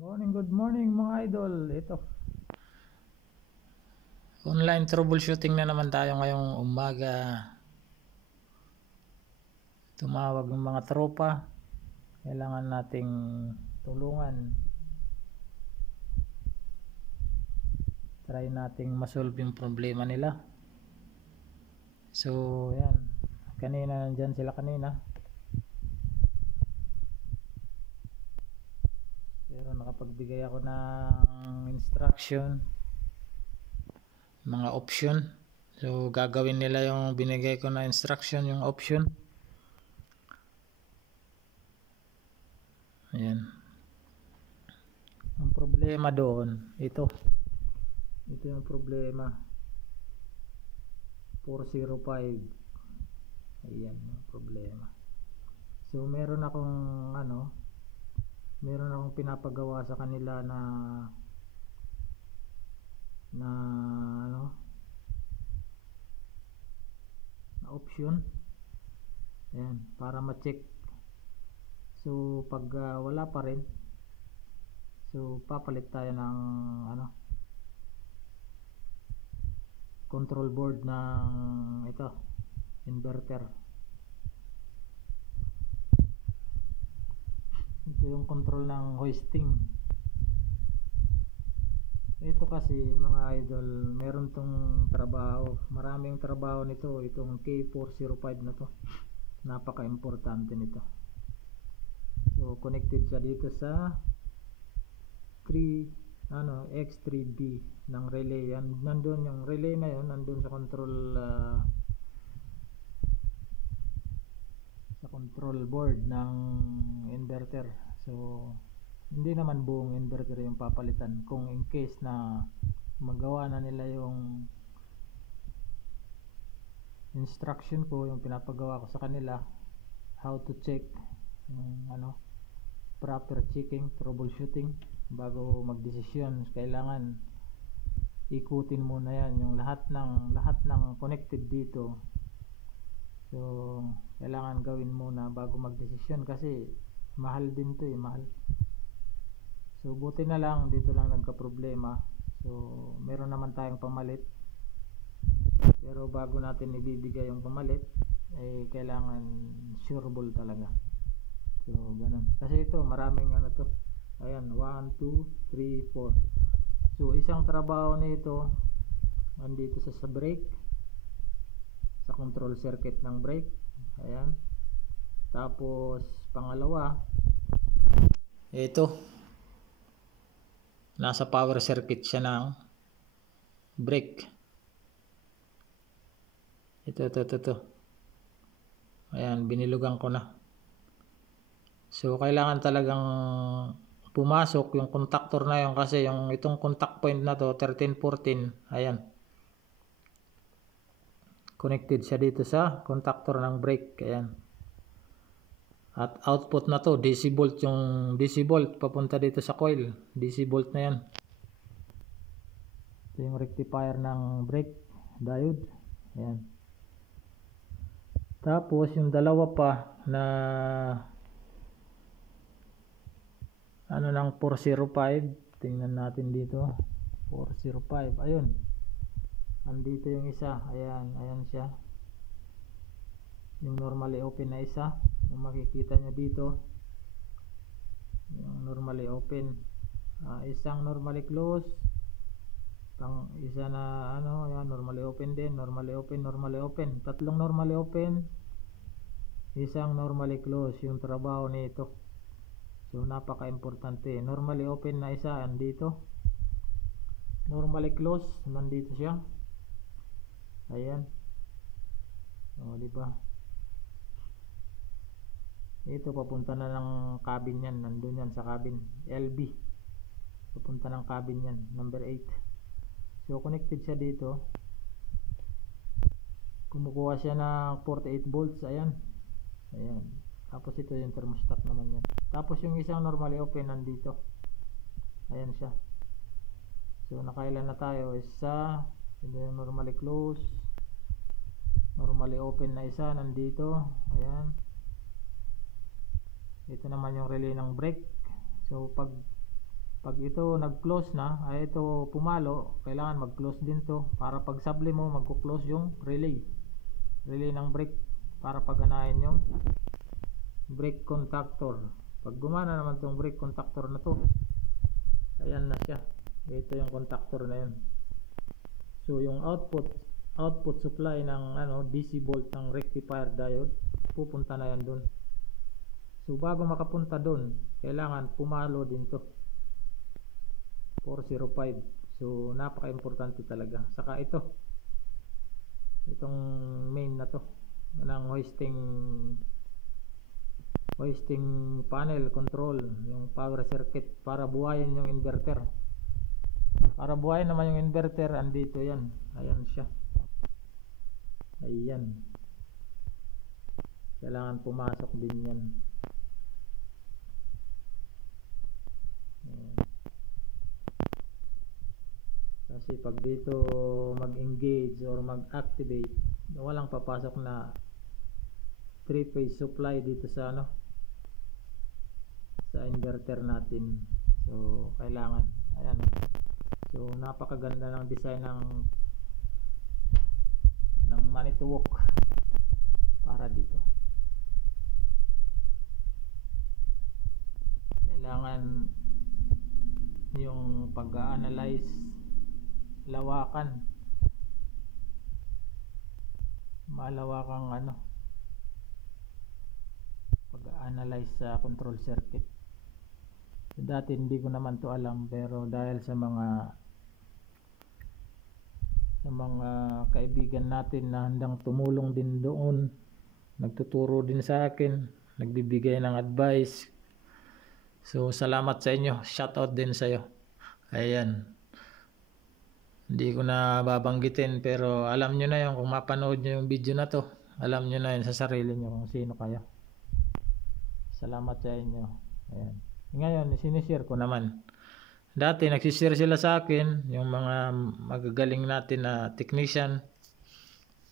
Good morning mga idol. Ito. Online troubleshooting na naman tayo ngayong umaga. Tumawag ng mga tropa. Kailangan nating tulungan. Try nating masolve yung problema nila. So, yan. Kanina nandyan sila kanina. Pero nakapagbigay ako ng instruction. Mga option. So, gagawin nila yung binigay ko na instruction, yung option. Ayan. Ang problema doon, ito yung problema. 405. Ayan yung problema. So, meron akong pinapagawa sa kanila na option. Ayan, para ma-check. So pag wala pa rin, so papalit tayo ng control board ng inverter. Ito yung control ng hoisting. Ito kasi mga idol, meron tong trabaho, maraming trabaho nito, itong K405 na to. Napaka-importante nito. So connected siya dito sa X3B ng relay. Yan, nandun yung relay na yun, nandun sa control board ng inverter. So hindi naman buong inverter yung papalitan, kung in case na magawa na nila yung instruction ko, yung pinapagawa ko sa kanila, how to check yung proper checking, troubleshooting bago magdesisyon. Kailangan ikutin muna yan yung lahat ng connected dito. So kailangan gawin muna bago magdesisyon, kasi mahal din to, mahal. So buti na lang dito lang nagka-problema. So meron naman tayong pamalit, pero bago natin ibibigay yung pamalit, kailangan sureable talaga. So ganun, kasi ito maraming to. Ayan, 1, 2, 3, 4. So isang trabaho nito andito sa brake, sa control circuit ng brake. Ayan. Tapos pangalawa, ito, nasa power circuit siya ng brake. Ito. Ayan, binilugan ko na. So kailangan talagang pumasok yung contactor na yun, kasi yung itong contact point na to 1314, ayan, connected siya dito sa contactor ng brake. Ayan. At output na to DC volt, yung DC volt papunta dito sa coil, DC volt na yan. Ito yung rectifier ng brake diode. Ayan. Tapos yung dalawa pa na ng 405, tingnan natin dito. 405, ayun, andito yung isa. Ayan siya, yung normally open na isa, yung makikita nyo dito, yung normally open. Isang normally close, isa na yan, normally open din, normally open, tatlong normally open, isang normally close yung trabaho nito. So napaka-importante. Normally open na isa andito, normally close nandito siya. Ayan. Di ba? Ito papunta na ng cabin yan, nandun yan sa cabin, LB. Papunta ng cabin yan, number 8. So connected siya dito. Kumukuha siya ng 48 volts. Ayan. Tapos ito yung thermostat naman yan. Tapos yung isang normally open nandito. Ayan siya. So nakailan na tayo? Isa. Ito yung normally close. Normally open na isa nandito. Ayan. Ito naman yung relay ng brake. So pag Pag ito nag-close na, ay ito pumalo, kailangan mag-close din to para pag sabli mo magko-close yung relay ng brake para paganahin yung brake contactor. Pag gumana naman tong brake contactor na to, ayan na siya, ito yung contactor na yun. So yung output supply ng DC volt ng rectifier diode pupunta na yan dun. So bago makapunta dun, kailangan pumalo din to 405. So napaka-importante talaga. Saka itong main na to ng hoisting panel control, yung power circuit para buhayin yung inverter. Para buhayin naman yung inverter, andito yan. Ayan siya. Ayan. Kailangan pumasok din yan. Ayan. Kasi pag dito mag-engage or mag-activate, walang papasok na 3-phase supply dito sa sa inverter natin. So kailangan, ayan. So napakaganda ng design ng Manitowoc para dito. Kailangan yung pag-analyze lawakan, malawakang pag-analyze sa control circuit. So, dati hindi ko naman to alam, pero dahil sa mga kaibigan natin na handang tumulong din doon, nagtuturo din sa akin, nagbibigay ng advice. So salamat sa inyo, shout out din sa iyo. Ayan, hindi ko na babanggitin, pero alam nyo na yun. Kung mapanood nyo yung video na to, alam nyo na yun sa sarili nyo kung sino kayo. Salamat sa inyo. Ayan. Ngayon sinishare ko naman. Dati nagsishare sila sa akin, yung mga magagaling natin na technician,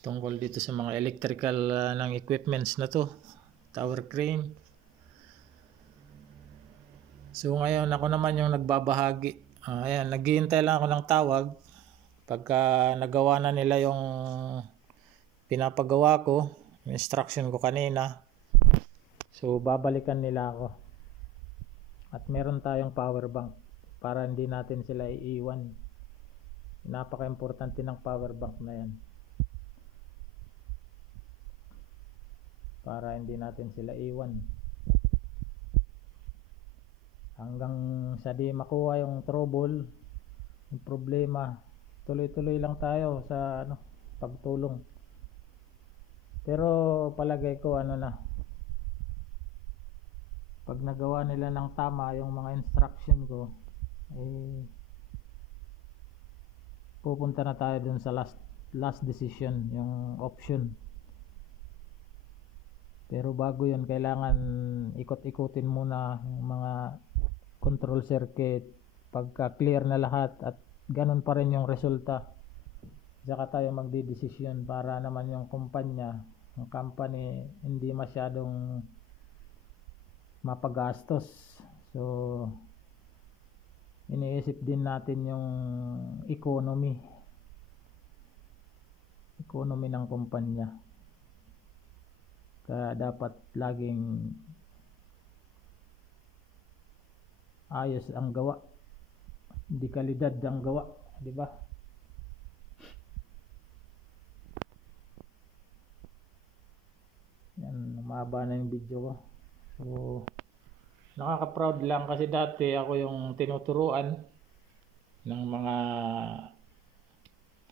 tungkol dito sa mga electrical ng equipments na to, tower crane. So ngayon ako naman yung nagbabahagi. Ayan, naghihintay lang ako ng tawag. Pagka nagawa na nila yung pinapagawa ko, yung instruction ko kanina, so babalikan nila ako. At meron tayong power bank para hindi natin sila iiwan. Napaka-importante ng power bank na yan, para hindi natin sila iwan hanggang sa di makuha yung trouble, yung problema. Tuloy-tuloy lang tayo sa pagtulong. Pero palagay ko pag nagawa nila ng tama yung mga instruction ko, pupunta na tayo dun sa last decision, yung option. Pero bago yun, kailangan ikot-ikutin muna yung mga control circuit. Pagka clear na lahat at ganun pa rin yung resulta, saka tayo magdidesisyon para naman yung kumpanya, yung company, hindi masyadong mapagastos. So iniisip din natin yung economy ng kumpanya. Kaya dapat laging ayos ang gawa, hindi kalidad ang gawa, di ba? Yan, mahaba na yung video ko. So nakaka-proud lang kasi dati ako yung tinuturuan ng mga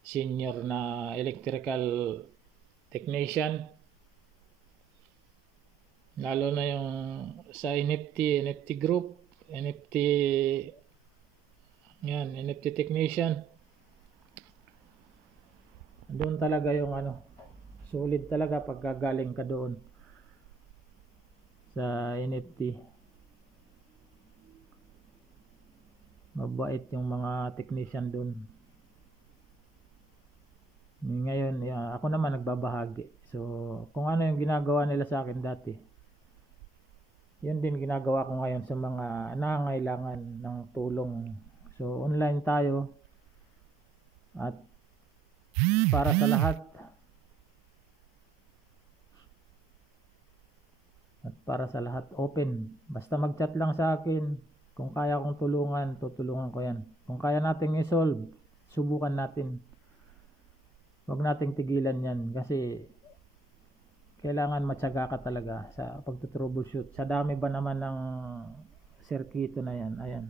senior na electrical technician, lalo na yung sa NFT group, NFT technician. Doon talaga yung solid talaga pagkagaling ka doon sa NFT. Mabait yung mga technician doon. Ngayon ako naman nagbabahagi. So kung ano yung ginagawa nila sa akin dati, Yun din ginagawa ko ngayon sa mga nangangailangan ng tulong. So online tayo at para sa lahat. At para sa lahat, open. Basta mag-chat lang sa akin. Kung kaya kong tulungan, tutulungan ko yan. Kung kaya nating i-solve, subukan natin. Huwag nating tigilan yan kasi kailangan matyaga ka talaga sa pagtutroubleshoot. Sa dami ba naman ng sirkito na yan? Ayan.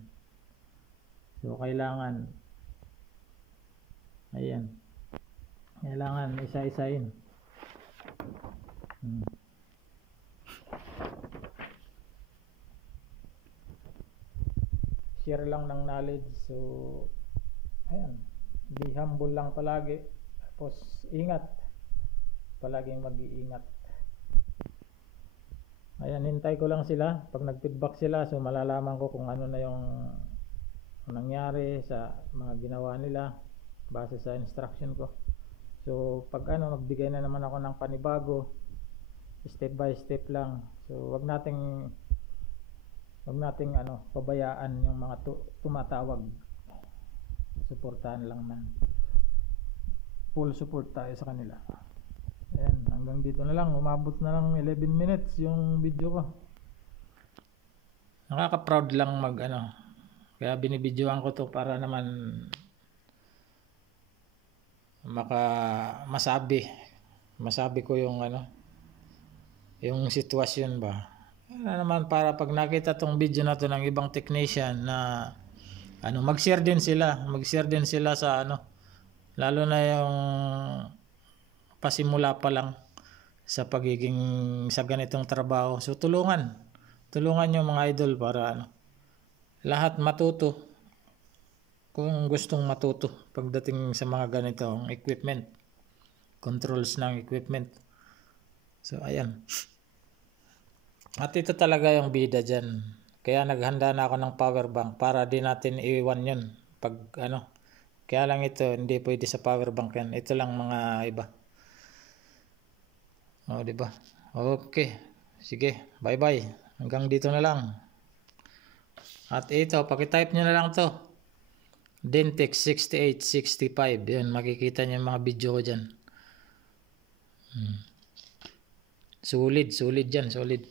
So, kailangan isa-isain. Share lang ng knowledge. So, ayan. Be humble lang palagi. Tapos, ingat. Palaging mag-iingat. Ayan, hintay ko lang sila. Pag nag-feedback sila, so malalaman ko kung ano na yung nangyari sa mga ginawa nila base sa instruction ko. So, pag magbigay na naman ako ng panibago, step by step lang. So, wag nating pabayaan yung mga tumatawag. Suportahan lang na full support tayo sa kanila. Ayan, hanggang dito na lang. Umabot na lang 11 minutes yung video ko. Nakaka-proud lang kaya binibidyoan ko to para naman masabi ko yung yung sitwasyon ba. Naman para pag nakita tong video na to ng ibang technician na mag-share din sila sa lalo na yung pasimula pa lang sa sa ganitong trabaho. So tulungan yung mga idol para lahat matuto kung gustong matuto pagdating sa mga ganitong equipment, controls ng equipment. So ayan. At ito talaga yung bida dyan. Kaya naghanda na ako ng power bank para di natin iwan yun. Kaya lang ito, hindi pwede sa power bank yan. Ito lang mga iba. Diba? Okay. Sige, bye-bye. Hanggang dito na lang. At ito, pakitype nyo na lang to. Dentex 6865. Yun, makikita nyo yung mga video ko dyan. Solid dyan, solid.